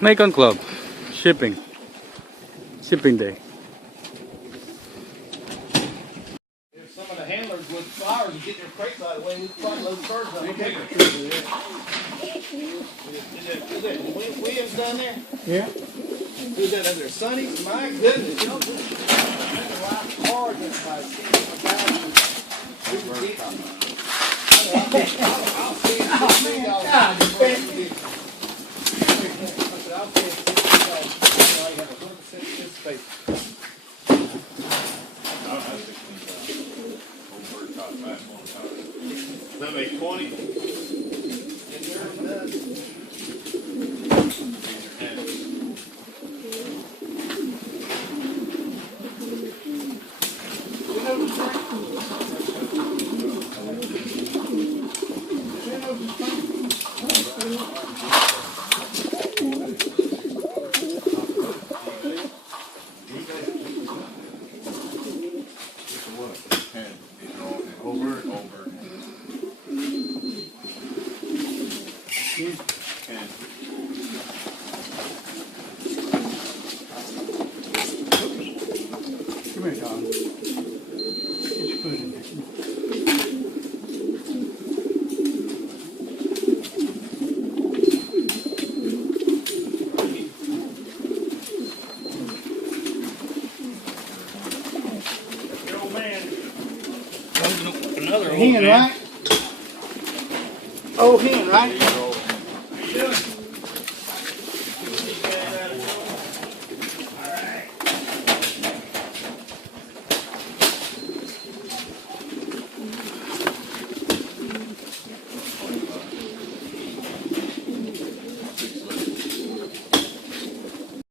Macon Club. Shipping. Shipping day. If some of the handlers with flowers and get their crates out of the way, we probably load birds on it. Is that Williams down there? Yeah. Who's that over there? Sonny? My goodness. You know, that's a lot of cars that's about 10,000. I'll see y'all. I said, I'll see y'all. You have 100% participation. That make 20? Over and over. Come here, Tom. Get your foot in there. Your old man. Another Hen, right? Oh, hen, right? How you doing?